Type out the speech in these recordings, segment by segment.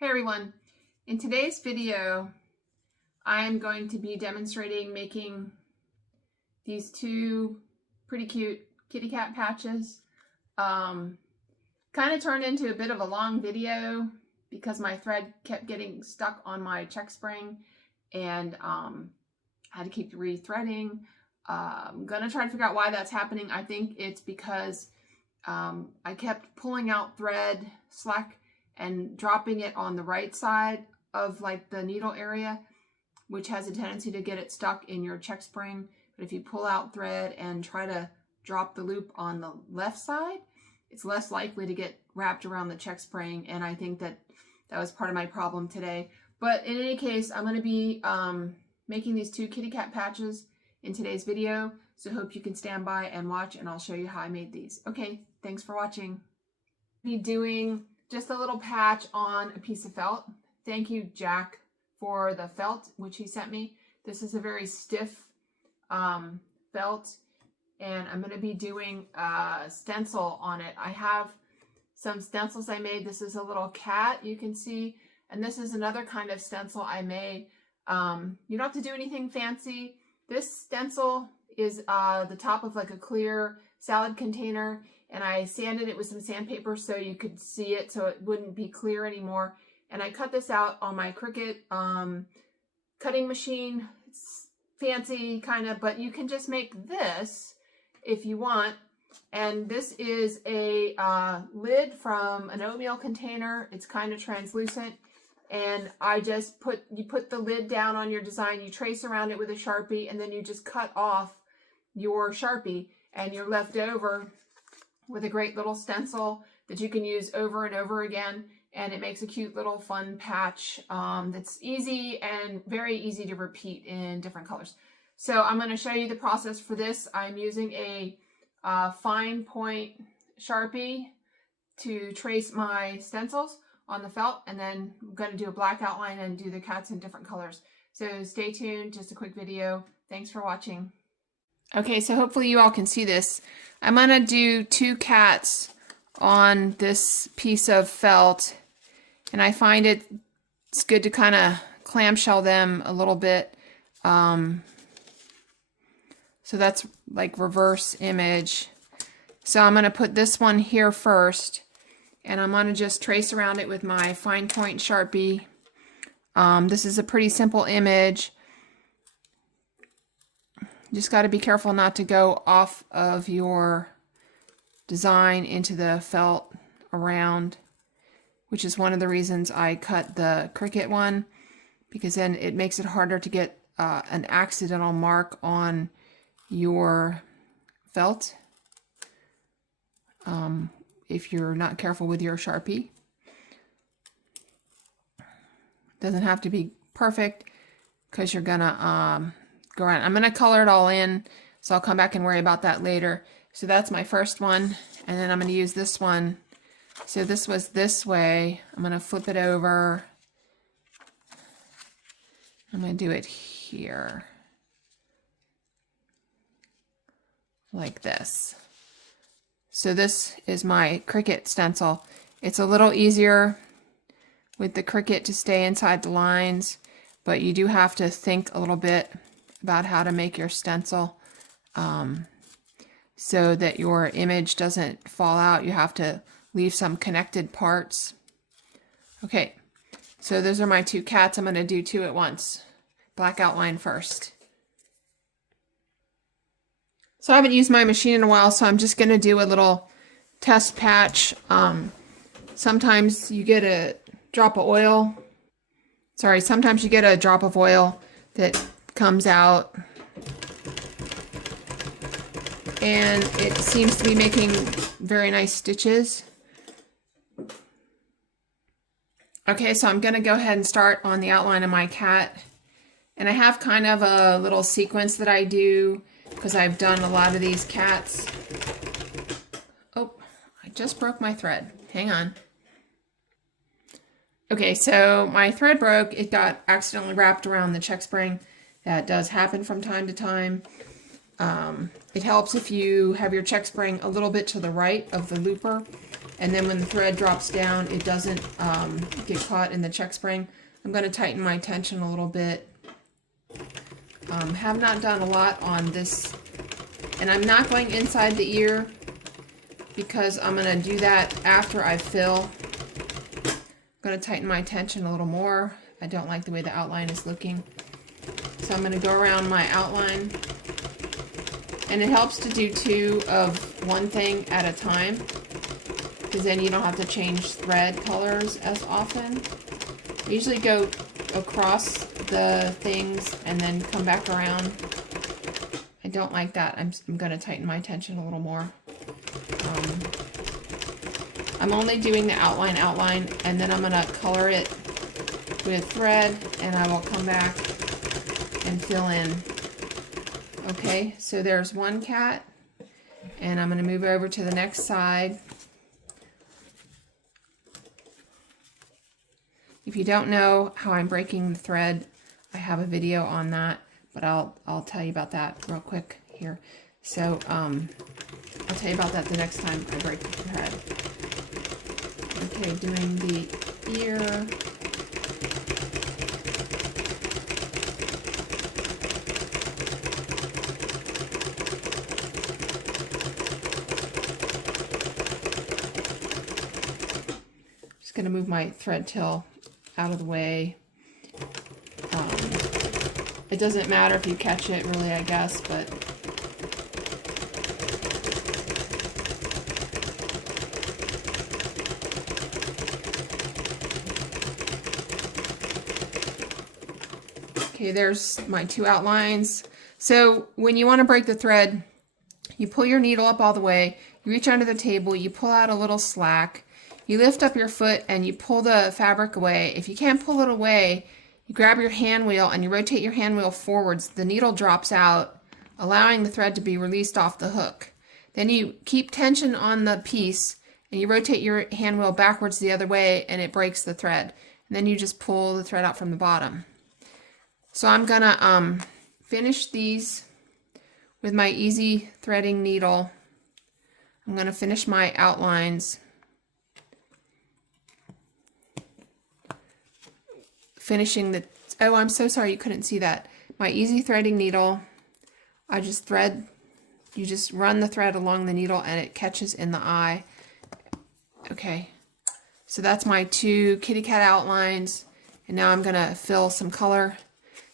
Hey everyone, in today's video I am going to be demonstrating making these two pretty cute kitty cat patches. Kind of turned into a bit of a long video because my thread kept getting stuck on my check spring and I had to keep rethreading. I'm gonna try to figure out why that's happening. I think it's because I kept pulling out thread slack and dropping it on the right side of like the needle area, which has a tendency to get it stuck in your check spring. But if you pull out thread and try to drop the loop on the left side, it's less likely to get wrapped around the check spring. And I think that was part of my problem today. But in any case, I'm going to be making these two kitty cat patches in today's video. So hope you can stand by and watch, and I'll show you how I made these. Okay, thanks for watching. I'll be doing just a little patch on a piece of felt. Thank you, Jack, for the felt which he sent me. This is a very stiff felt, and I'm going to be doing a stencil on it. I have some stencils I made. This is a little cat, you can see, and this is another kind of stencil I made. You don't have to do anything fancy. This stencil is the top of like a clear salad container, and I sanded it with some sandpaper so you could see it, so it wouldn't be clear anymore. And I cut this out on my Cricut cutting machine. It's fancy kind of, but you can just make this if you want. And this is a lid from an oatmeal container. It's kind of translucent, and I just you put the lid down on your design, you trace around it with a Sharpie, and then you just cut off your Sharpie, and you're left over with a great little stencil that you can use over and over again, and it makes a cute little fun patch that's easy and very easy to repeat in different colors. So I'm going to show you the process for this. I'm using a fine point Sharpie to trace my stencils on the felt, and then I'm going to do a black outline and do the cats in different colors. So stay tuned, just a quick video. Thanks for watching. Okay, so hopefully you all can see this. I'm going to do two cats on this piece of felt, and I find it's good to kind of clamshell them a little bit. So that's like reverse image. So I'm going to put this one here first, and I'm going to just trace around it with my fine point Sharpie. This is a pretty simple image. Just got to be careful not to go off of your design into the felt around, which is one of the reasons I cut the Cricut one, because then it makes it harder to get an accidental mark on your felt if you're not careful with your Sharpie. Doesn't have to be perfect because you're gonna go around. I'm gonna color it all in, so I'll come back and worry about that later. So that's my first one, and then I'm gonna use this one. So this was this way. I'm gonna flip it over. I'm gonna do it here, like this. So this is my Cricut stencil. It's a little easier with the Cricut to stay inside the lines, but you do have to think a little bit about how to make your stencil so that your image doesn't fall out. You have to leave some connected parts. Okay, so those are my two cats. I'm going to do two at once. Black outline first. So I haven't used my machine in a while, so I'm just going to do a little test patch. Sometimes you get a drop of oil. Sometimes you get a drop of oil that comes out, and it seems to be making very nice stitches. Okay, so I'm going to go ahead and start on the outline of my cat, and I have kind of a little sequence that I do because I've done a lot of these cats. Oh, I just broke my thread. Hang on. Okay, so my thread broke. It got accidentally wrapped around the check spring. That does happen from time to time. It helps if you have your check spring a little bit to the right of the looper, and then when the thread drops down, it doesn't get caught in the check spring. I'm going to tighten my tension a little bit. Have not done a lot on this, and I'm not going inside the ear because I'm going to do that after I fill. I'm going to tighten my tension a little more. I don't like the way the outline is looking. So I'm going to go around my outline, and it helps to do 2 of one thing at a time, because then you don't have to change thread colors as often. I usually go across the things and then come back around. I don't like that. I'm going to tighten my tension a little more. I'm only doing the outline, and then I'm going to color it with thread, and I will come back and fill in. Okay, so there's one cat, and I'm going to move over to the next side. If you don't know how I'm breaking the thread, I have a video on that, but I'll tell you about that real quick here. So I'll tell you about that the next time I break the thread. Okay, doing the ear. Just going to move my thread tail out of the way. It doesn't matter if you catch it, really, I guess, but okay, there's my 2 outlines. So when you want to break the thread, you pull your needle up all the way, you reach under the table, you pull out a little slack, you lift up your foot and you pull the fabric away. If you can't pull it away, you grab your hand wheel and you rotate your hand wheel forwards. The needle drops out, allowing the thread to be released off the hook. Then you keep tension on the piece and you rotate your hand wheel backwards the other way, and it breaks the thread. And then you just pull the thread out from the bottom. So I'm gonna finish these with my easy threading needle. I'm gonna finish my outlines. Finishing the, oh, I'm so sorry you couldn't see that. My easy threading needle, I just thread, you just run the thread along the needle and it catches in the eye. Okay, so that's my 2 kitty cat outlines, and now I'm gonna fill some color.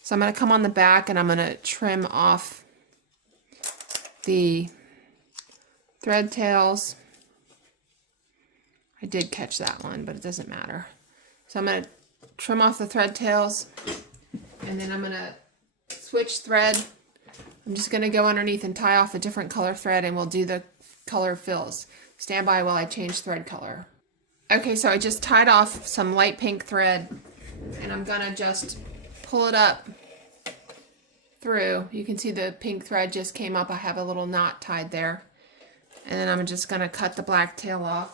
So I'm gonna come on the back and I'm gonna trim off the thread tails. I did catch that one, but it doesn't matter. So I'm gonna trim off the thread tails, and then I'm gonna switch thread. I'm just gonna go underneath and tie off a different color thread, and we'll do the color fills. Stand by while I change thread color. Okay, so I just tied off some light pink thread, and I'm gonna just pull it up through. You can see the pink thread just came up. I have a little knot tied there, and then I'm just gonna cut the black tail off.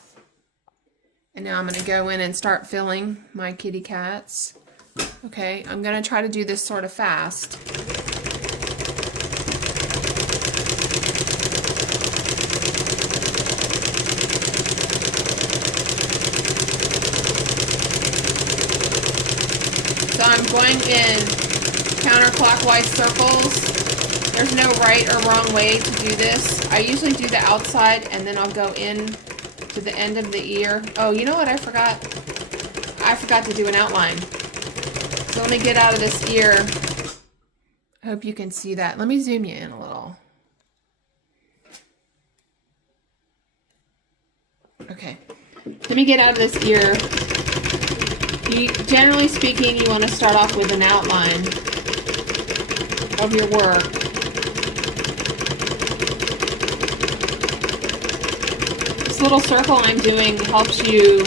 And now I'm going to go in and start filling my kitty cats. Okay, I'm going to try to do this sort of fast. So I'm going in counterclockwise circles. There's no right or wrong way to do this. I usually do the outside and then I'll go in to the end of the ear. Oh, you know what I forgot? I forgot to do an outline. So let me get out of this ear. I hope you can see that. Let me zoom you in a little. Okay. Let me get out of this ear. Generally speaking, you want to start off with an outline of your work. This little circle I'm doing helps you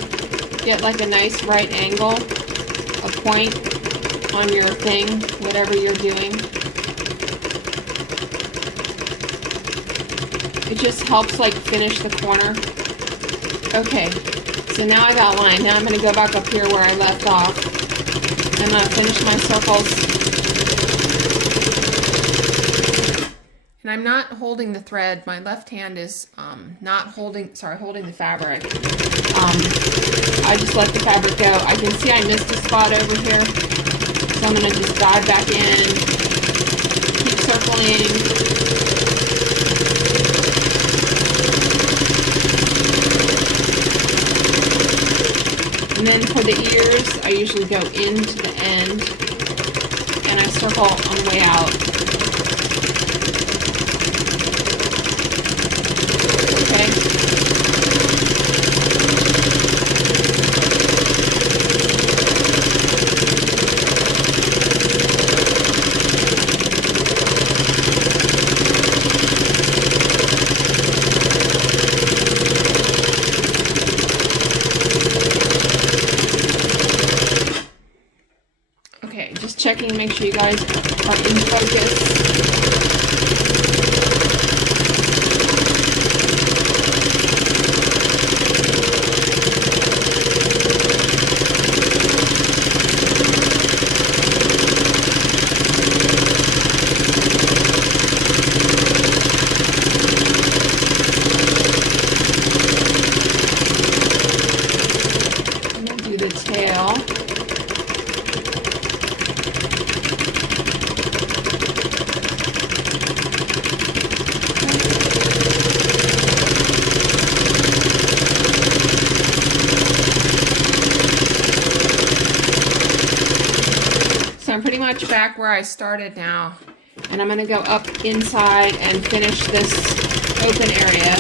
get like a nice right angle, a point on your thing, whatever you're doing. It just helps like finish the corner. Okay, so now I've outlined. Now I'm going to go back up here where I left off. I'm going to finish my circles. And I'm not holding the thread. My left hand is not holding, holding the fabric. I just let the fabric go. I can see I missed a spot over here, so I'm going to just dive back in, keep circling. And then for the ears, I usually go into the end, and I circle on the way out. Okay, just checking, make sure you guys are in focus. I'm going to do the tail. I'm pretty much back where I started now, and I'm going to go up inside and finish this open area.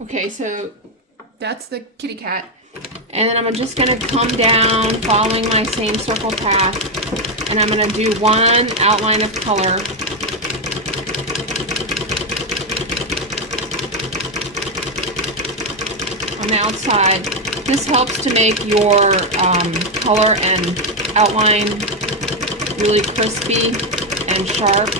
Okay, so that's the kitty cat. And then I'm just going to come down following my same circle path, and I'm going to do one outline of color. On the outside. This helps to make your color and outline really crispy and sharp.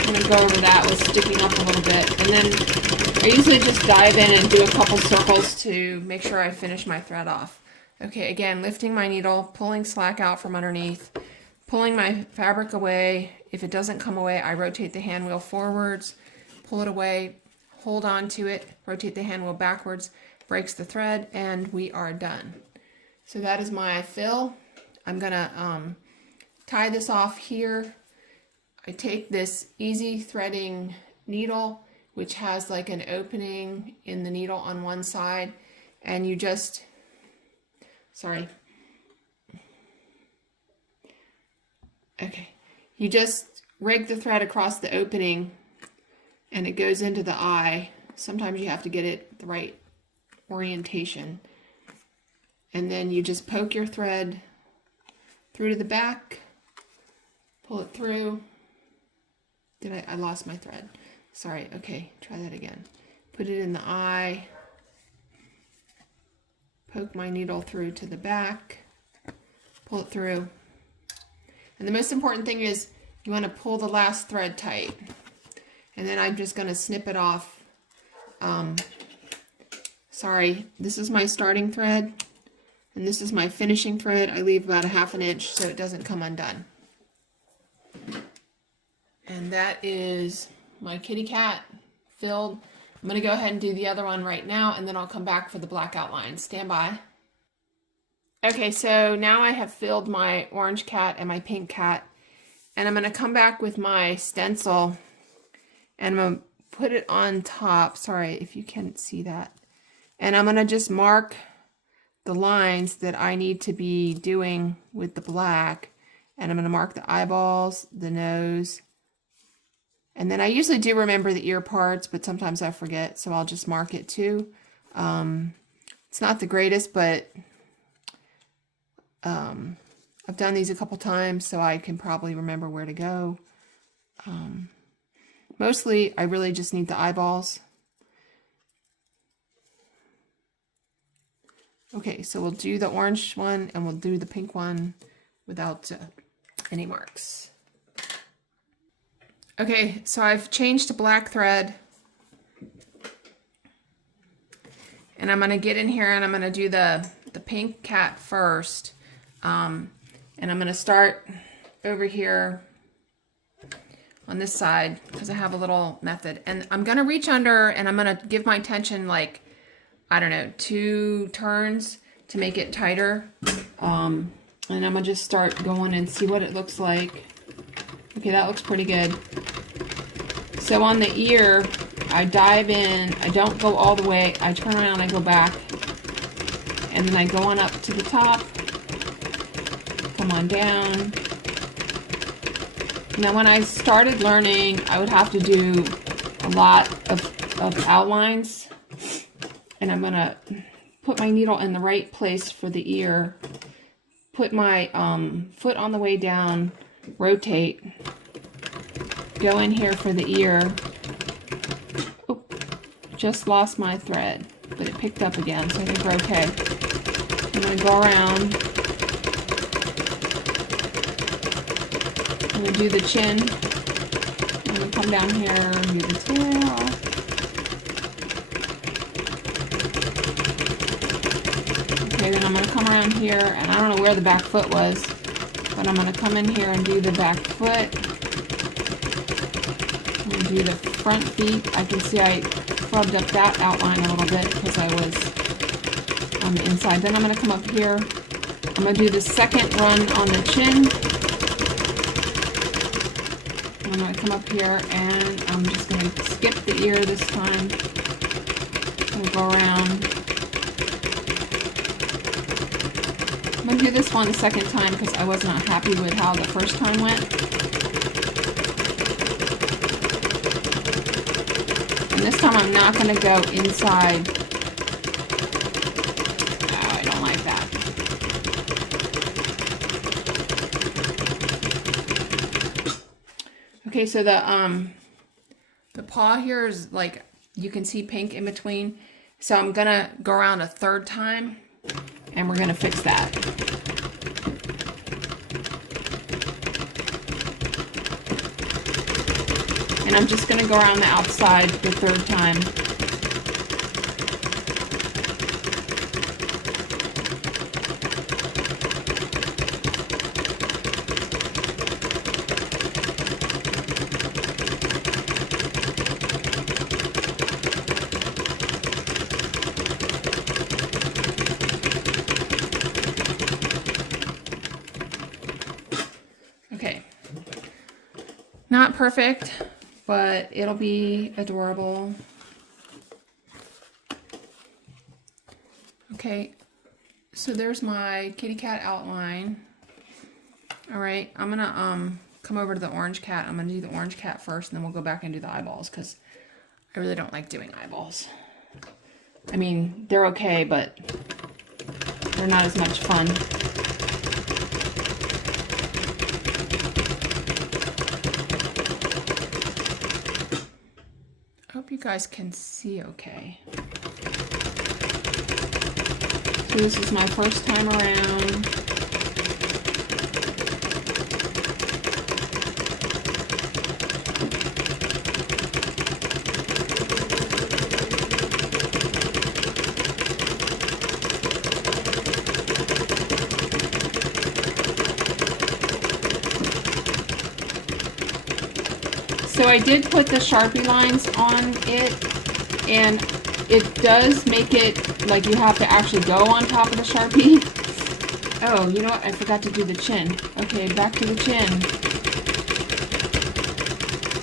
I'm going to go over that with sticking up a little bit, and then I usually just dive in and do a couple circles to make sure I finish my thread off. Okay, again, lifting my needle, pulling slack out from underneath, pulling my fabric away. If it doesn't come away, I rotate the hand wheel forwards, pull it away, hold on to it, rotate the hand wheel backwards, breaks the thread, and we are done. So that is my fill. I'm gonna tie this off here. I take this easy threading needle, which has like an opening in the needle on one side, and you just, you just rig the thread across the opening and it goes into the eye. Sometimes you have to get it the right orientation. And then you just poke your thread through to the back, pull it through. I lost my thread. Sorry, okay, try that again. Put it in the eye, poke my needle through to the back, pull it through. And the most important thing is you want to pull the last thread tight. And then I'm just going to snip it off. Sorry, this is my starting thread, and this is my finishing thread. I leave about 1/2 inch so it doesn't come undone. And that is my kitty cat filled. I'm going to go ahead and do the other one right now, and then I'll come back for the black outline. Stand by. Okay, so now I have filled my orange cat and my pink cat, and I'm going to come back with my stencil, and I'm going to put it on top. Sorry if you can't see that. And I'm going to just mark the lines that I need to be doing with the black, and I'm going to mark the eyeballs, the nose. And then I usually do remember the ear parts, but sometimes I forget, so I'll just mark it too. It's not the greatest, but I've done these a couple times, so I can probably remember where to go. Mostly, I really just need the eyeballs. Okay, so we'll do the orange one, and we'll do the pink one without any marks. Okay, so I've changed to black thread, And I'm gonna get in here and I'm gonna do the pink cat first. And I'm gonna start over here on this side because I have a little method. And I'm gonna reach under and I'm gonna give my tension like, I don't know, 2 turns to make it tighter. And I'm gonna just start going and see what it looks like. Okay, that looks pretty good. So on the ear, I dive in, I don't go all the way, I turn around, I go back, and then I go on up to the top, come on down. Now when I started learning, I would have to do a lot of outlines, and I'm gonna put my needle in the right place for the ear, put my foot on the way down, rotate, go in here for the ear. Oh, just lost my thread, but it picked up again, so I think we're okay. I'm going to go around. I'm going to do the chin. I'm going to come down here and do the tail. Okay, then I'm going to come around here, and I don't know where the back foot was, but I'm going to come in here and do the back foot. I'm going to do the front feet. I can see I flubbed up that outline a little bit because I was on the inside. Then I'm going to come up here. I'm going to do the second run on the chin. I'm going to come up here and I'm just going to skip the ear this time. I'm going to go around. I'm going to do this one the second time because I was not happy with how the first time went. And this time I'm not going to go inside. No, I don't like that. Okay, so the paw here is like, you can see pink in between. So I'm going to go around a third time and we're going to fix that. And I'm just going to go around the outside the third time. Okay. Not perfect, but it'll be adorable. Okay, so there's my kitty cat outline. All right, I'm gonna come over to the orange cat. I'm gonna do the orange cat first, and then we'll go back and do the eyeballs because I really don't like doing eyeballs. I mean, they're okay, but they're not as much fun. Hope you guys can see okay. So this is my first time around. So I did put the Sharpie lines on it, and it does make it like you have to actually go on top of the Sharpie. Oh, you know what? I forgot to do the chin. Okay, back to the chin.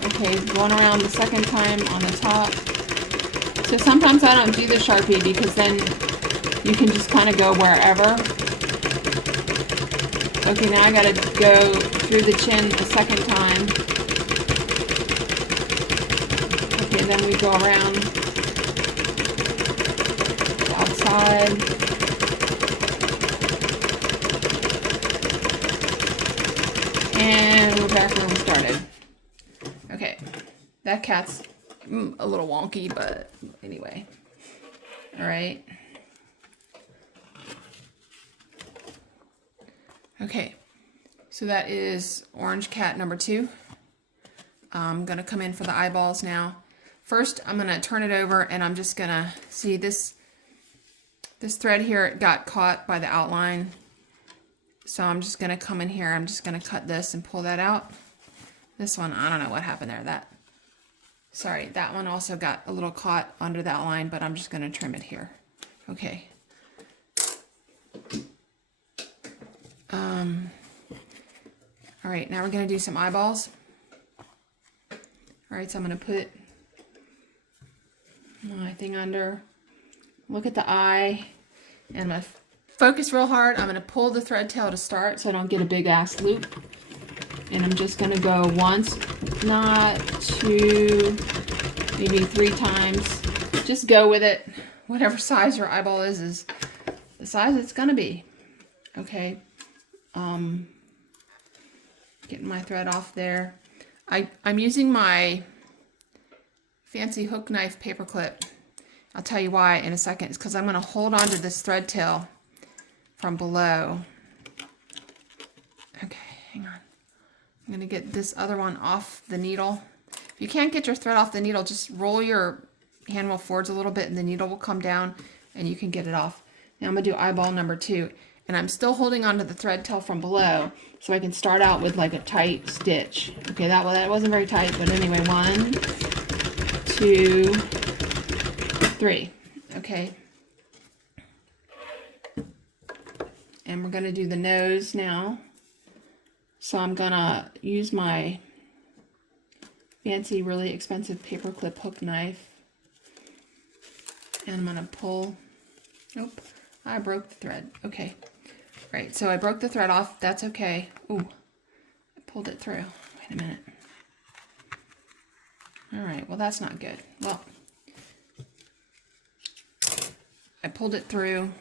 Okay, going around the second time on the top. So sometimes I don't do the Sharpie because then you can just kind of go wherever. Okay, now I gotta go through the chin a second time. And then we go around the outside. And we're back where we started. Okay, that cat's a little wonky, but anyway. All right. Okay, so that is orange cat number 2. I'm gonna come in for the eyeballs now. First, I'm going to turn it over and I'm just going to see this. This thread here, it got caught by the outline. So I'm just gonna come in here, I'm just gonna cut this and pull that out. This one, I don't know what happened there. Sorry, that one also got a little caught under the outline, but I'm just gonna trim it here. Okay. All right, now we're gonna do some eyeballs. All right, so I'm gonna put my thing under, look at the eye, and I'm gonna focus real hard. I'm gonna pull the thread tail to start so I don't get a big ass loop. And I'm just gonna go once, not two, maybe 3 times. Just go with it. Whatever size your eyeball is the size it's gonna be. Okay. Getting my thread off there. I'm using my fancy hook knife paper clip. I'll tell you why in a second. It's because I'm going to hold on to this thread tail from below. Okay, hang on. I'm going to get this other one off the needle. If you can't get your thread off the needle, just roll your hand wheel forwards a little bit and the needle will come down and you can get it off. Now I'm going to do eyeball number 2. And I'm still holding onto the thread tail from below so I can start out with like a tight stitch. Okay, that wasn't very tight, but anyway, 1, 2, 3. Okay. And we're going to do the nose now. So I'm going to use my fancy, really expensive paperclip hook knife. And I'm going to pull. Nope, I broke the thread. Okay. Right, so I broke the thread off. That's okay. Ooh, I pulled it through. Wait a minute. All right, well, that's not good. Well, I pulled it through.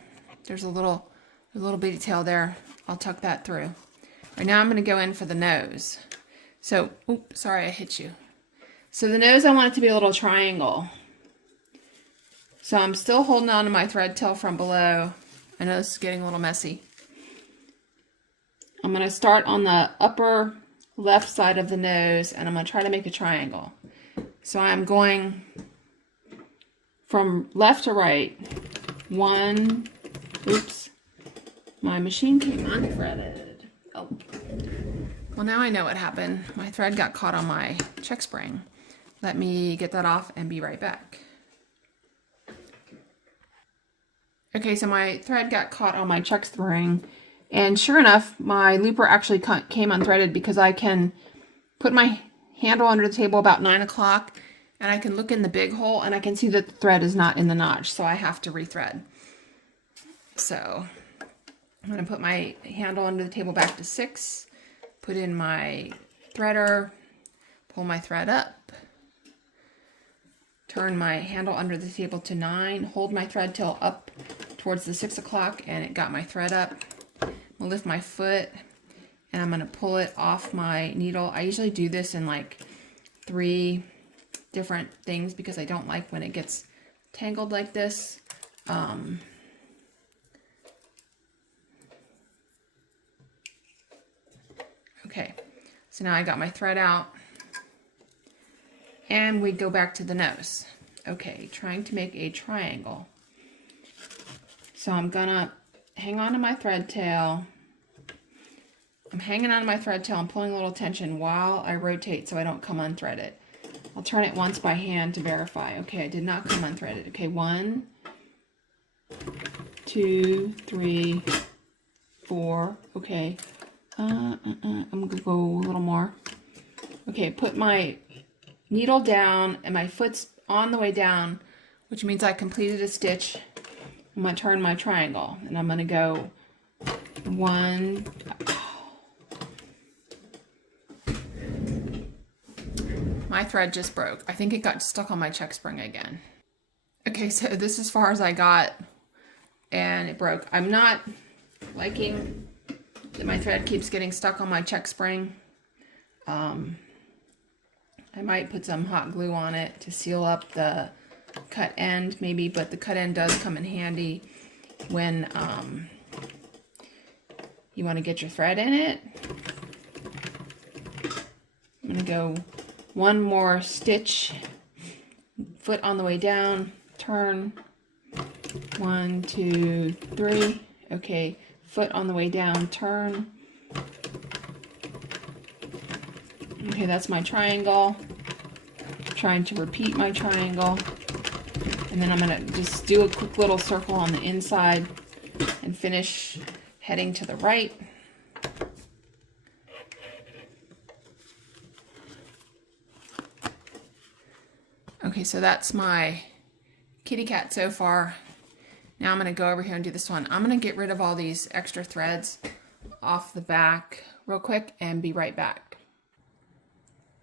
There's a little bitty tail there. I'll tuck that through. Right now I'm going to go in for the nose. So, oops, sorry, I hit you. So the nose, I want it to be a little triangle. So I'm still holding on to my thread tail from below. I know this is getting a little messy. I'm going to start on the upper left side of the nose and I'm going to try to make a triangle. So I'm going from left to right. 1, oops, my machine came unthreaded. Oh, well, now I know what happened. My thread got caught on my check spring. Let me get that off and be right back. Okay, so my thread got caught on my check spring. And sure enough, my looper actually came unthreaded because I can put my handle under the table about 9 o'clock and I can look in the big hole and I can see that the thread is not in the notch, so I have to rethread. So I'm going to put my handle under the table back to 6, put in my threader, pull my thread up, turn my handle under the table to 9, hold my thread tail up towards the 6 o'clock and it got my thread up. I'll lift my foot and I'm going to pull it off my needle. I usually do this in like 3 different things because I don't like when it gets tangled like this. Okay, so now I got my thread out and we go back to the nose. Okay, trying to make a triangle. So I'm gonna hang on to my thread tail. I'm hanging on to my thread tail and pulling a little tension while I rotate so I don't come unthreaded. I'll turn it once by hand to verify. Okay, I did not come unthreaded. Okay, 1, 2, 3, 4. Okay. I'm gonna go a little more. Okay, put my needle down and my foot's on the way down, which means I completed a stitch. I'm gonna turn my triangle and I'm gonna go 1. My thread just broke. I think it got stuck on my check spring again. Okay, so this is as far as I got and it broke. I'm not liking that my thread keeps getting stuck on my check spring. I might put some hot glue on it to seal up the cut end maybe, but the cut end does come in handy when you want to get your thread in it. I'm going to go 1 more stitch, foot on the way down, turn, 1, 2, 3. Okay, foot on the way down, turn. Okay, that's my triangle. I'm trying to repeat my triangle. And then I'm gonna just do a quick little circle on the inside and finish heading to the right. Okay, so that's my kitty cat so far. Now I'm gonna go over here and do this one. I'm gonna get rid of all these extra threads off the back real quick and be right back.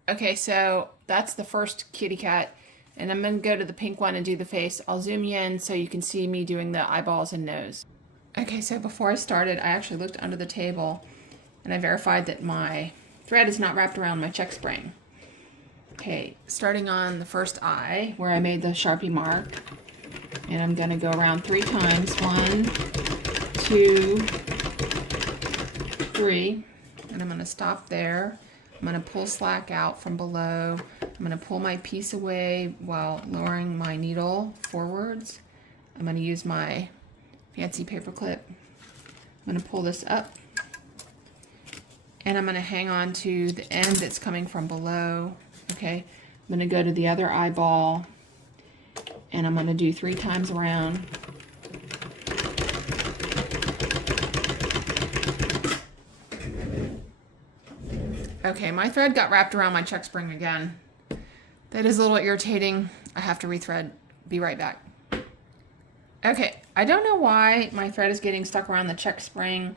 Okay, so that's the first kitty cat, and I'm gonna go to the pink one and do the face. I'll zoom you in so you can see me doing the eyeballs and nose. Okay, so before I started, I actually looked under the table and I verified that my thread is not wrapped around my check spring. Okay, starting on the first eye where I made the Sharpie mark, and I'm going to go around 3 times. 1, 2, 3, and I'm going to stop there. I'm going to pull slack out from below. I'm going to pull my piece away while lowering my needle forwards. I'm going to use my fancy paper clip. I'm going to pull this up, and I'm going to hang on to the end that's coming from below. Okay, I'm going to go to the other eyeball, and I'm going to do 3 times around. Okay, my thread got wrapped around my check spring again. That is a little irritating. I have to rethread. Be right back. Okay, I don't know why my thread is getting stuck around the check spring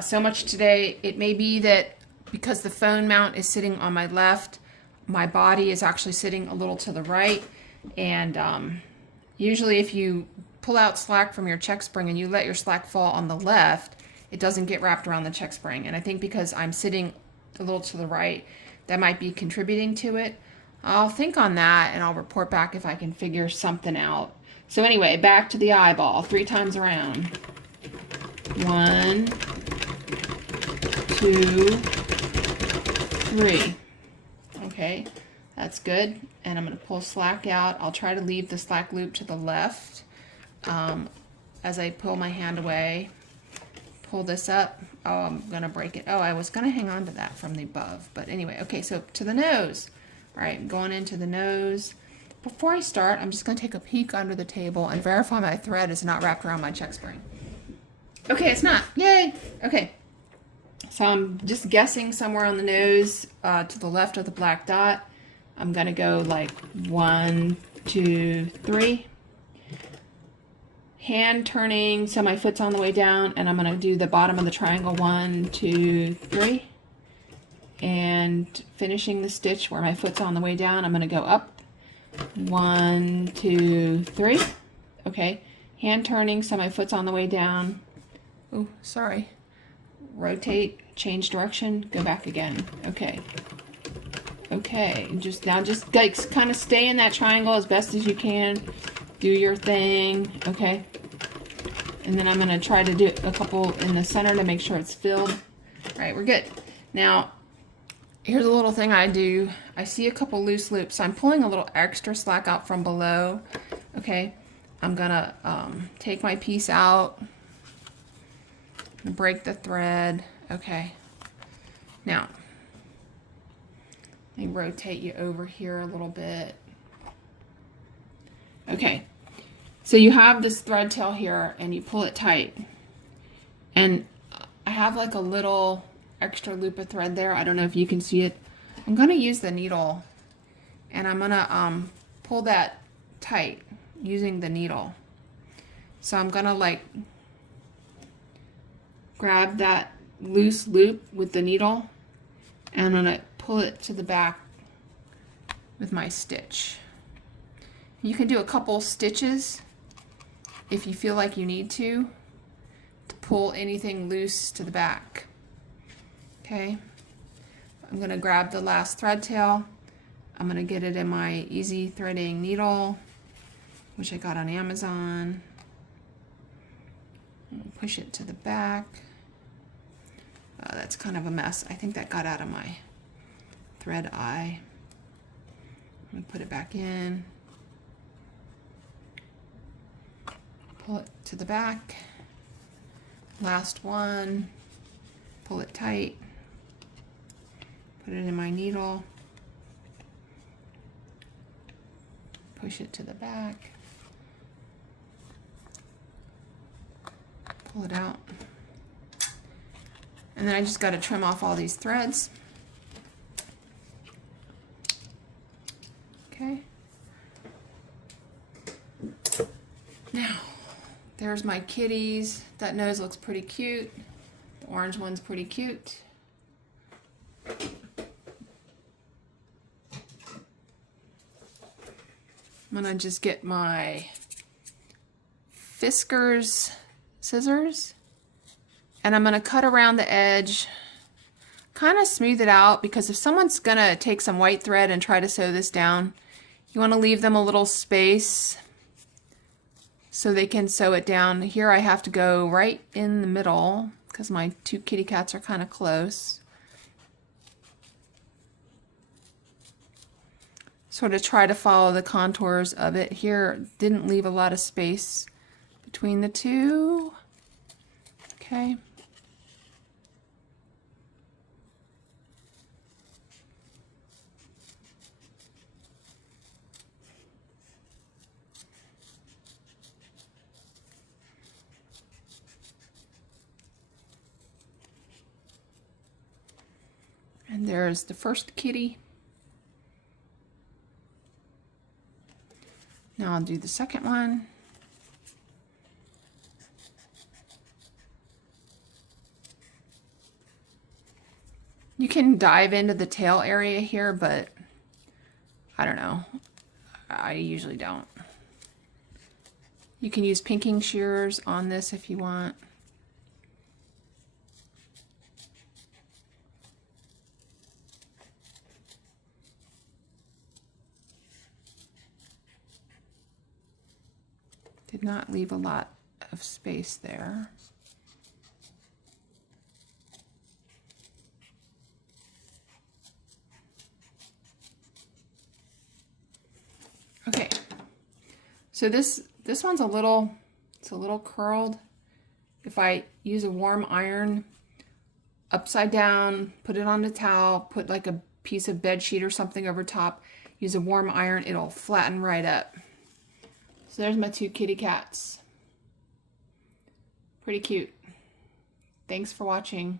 so much today. It may be that because the phone mount is sitting on my left, my body is actually sitting a little to the right, and usually if you pull out slack from your check spring and you let your slack fall on the left, it doesn't get wrapped around the check spring. And I think because I'm sitting a little to the right, that might be contributing to it. I'll think on that and I'll report back if I can figure something out. So anyway, back to the eyeball, 3 times around. 1, 2, 3. Okay, that's good. And I'm going to pull slack out. I'll try to leave the slack loop to the left as I pull my hand away. Pull this up. Oh, I'm going to break it. Oh, I was going to hang on to that from the above. But anyway, okay, so to the nose. All right, I'm going into the nose. Before I start, I'm just going to take a peek under the table and verify my thread is not wrapped around my check spring. Okay, it's not. Yay! Okay. So I'm just guessing somewhere on the nose to the left of the black dot. I'm going to go like 1, 2, 3. Hand turning so my foot's on the way down, and I'm going to do the bottom of the triangle. 1, 2, 3. And finishing the stitch where my foot's on the way down, I'm going to go up. 1, 2, 3. Okay. Hand turning so my foot's on the way down. Oh, sorry. Rotate, change direction, go back again. Okay. Okay, just like kind of stay in that triangle as best as you can. Do your thing. Okay. And then I'm going to try to do a couple in the center to make sure it's filled. All right, we're good. Now, here's a little thing I do. I see a couple loose loops, so I'm pulling a little extra slack out from below. Okay. I'm going to take my piece out. Break the thread. Okay. Now, let me rotate you over here a little bit. Okay. So you have this thread tail here and you pull it tight. And I have like a little extra loop of thread there. I don't know if you can see it. I'm going to use the needle and I'm going to pull that tight using the needle. So I'm going to like grab that loose loop with the needle and I'm going to pull it to the back with my stitch. You can do a couple stitches if you feel like you need to pull anything loose to the back. Okay, I'm going to grab the last thread tail. I'm going to get it in my easy threading needle, which I got on Amazon. Push it to the back. That's kind of a mess. I think that got out of my thread eye. I'm going to put it back in. Pull it to the back. Last one. Pull it tight. Put it in my needle. Push it to the back. Pull it out. And then I just got to trim off all these threads. Okay. Now, there's my kitties. That nose looks pretty cute. The orange one's pretty cute. I'm gonna just get my Fiskars scissors and I'm gonna cut around the edge, kind of smooth it out, because if someone's gonna take some white thread and try to sew this down, you want to leave them a little space so they can sew it down. Here I have to go right in the middle because my two kitty cats are kind of close. Sort of try to follow the contours of it. Here didn't leave a lot of space between the two. Okay. And there's the first kitty. Now I'll do the second one. You can dive into the tail area here, but I don't know. I usually don't. You can use pinking shears on this if you want. Did not leave a lot of space there. Okay, so this one's a little curled. If I use a warm iron upside down, put it on the towel, put like a piece of bed sheet or something over top, use a warm iron, it'll flatten right up. So there's my two kitty cats. Pretty cute. Thanks for watching.